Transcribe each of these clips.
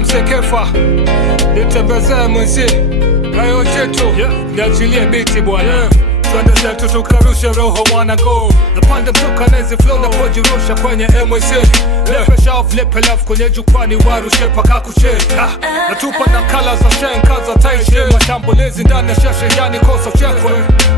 MC Kefa nitembezee mwenzi Rayo chetu niachilie biti bwana Twende zetu tukarushe roho wanna go Napanda mtoka nezi flow na pojirusha kwenye MWC Lepe shelf, lepe left kwenye jukwani warushe paka kuche Natupa na kala za shenka za taiche Mashambulizi ndani ya sheshe yani kosa chekwe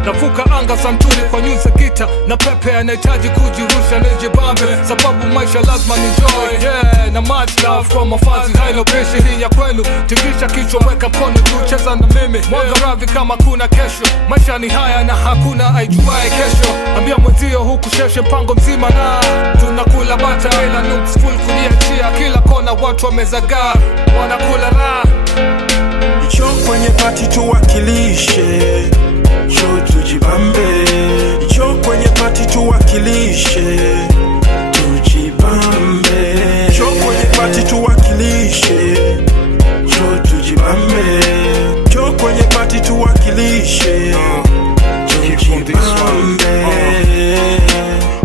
Navuka anga santuri kwa nyuza gita Na pepe anahitaji kujirusha nijibambe Sababu maisha lazima enjoy na much love from my fans Haino bishi hii ya kwenu Tikisha kichwa weka mkono juu cheza na mimi Mwanga ravi kama kuna kesho Maisha ni haya na hakuna aijuwae kesho Ambia mwenzio huku sheshe mpango mzima na tunakula bata ila nooks full kuliachia Kila kona watu wamezagaa wanakula raha Icho kwenye party tuwakilishe Cho tujibambe Icho kwenye party tuwakilishe Tujibambe Icho kwenye party tuwakilishe Cho tujibambe Icho kwenye party tuwakilishe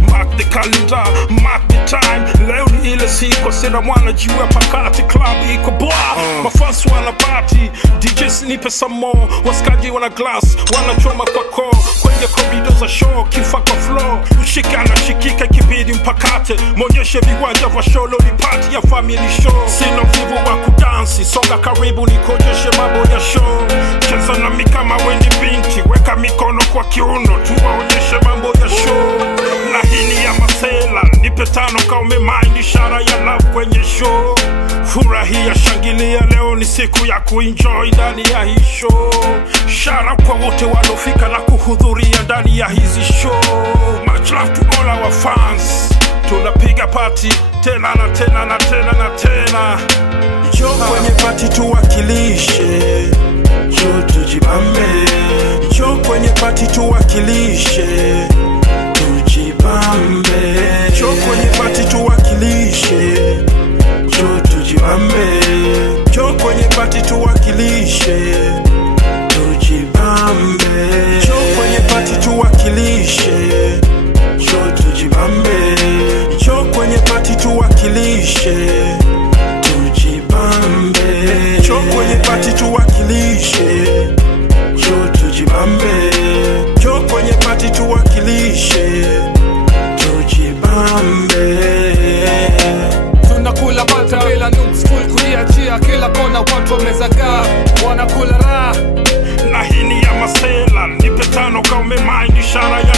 Mark the calendar, mark the time Leo ni ile siku sina mwana jiwe pakati club iko boa Mafans wana party, DJs nipe some more Waskaji wana glass, wana choma kwa core Kwenye corridor za show, kifa kwa floor Ushika na shikika kibidi mpakate Mwonyeshe viwanja vya show, lo ni party ya family show Sina vivu wa kudansi, songa karibu nikojeshe mambo ya show Cheza na mi kama weni binti, weka mikono kwa kiuno Tuwaonyeshe mambo ya show Na hini ya masela, nipe tano ka umemind ishara ya love kwenye show Furahia shangilia leo ni siku ya kuenjoy ndani ya hii show Shout kwa wote walofika na kuhudhuria ndani ya hizi show Much love to all our fans Tunapiga party tena na tena na tena na tena Icho kwenye party tuwakilishe Cho tujibambe Icho kwenye party tuwakilishe Tujibambe Icho kwenye party tuwakilishe Cho tujibambe Icho kwenye party tuwakilishe Tujibambe Icho kwenye party tuwakilishe Cho tujibambe Icho kwenye party tuwakilishe Tujibambe Icho kwenye party tuwakilishe Cho tujibambe Icho kwenye party tuwakilishe Tujibambe Tunakula bata ila nooks full kuliachia Kila kona watu wamezagaa wanakula raha Na hini ya masela, nipe tano ka umemind ishara ya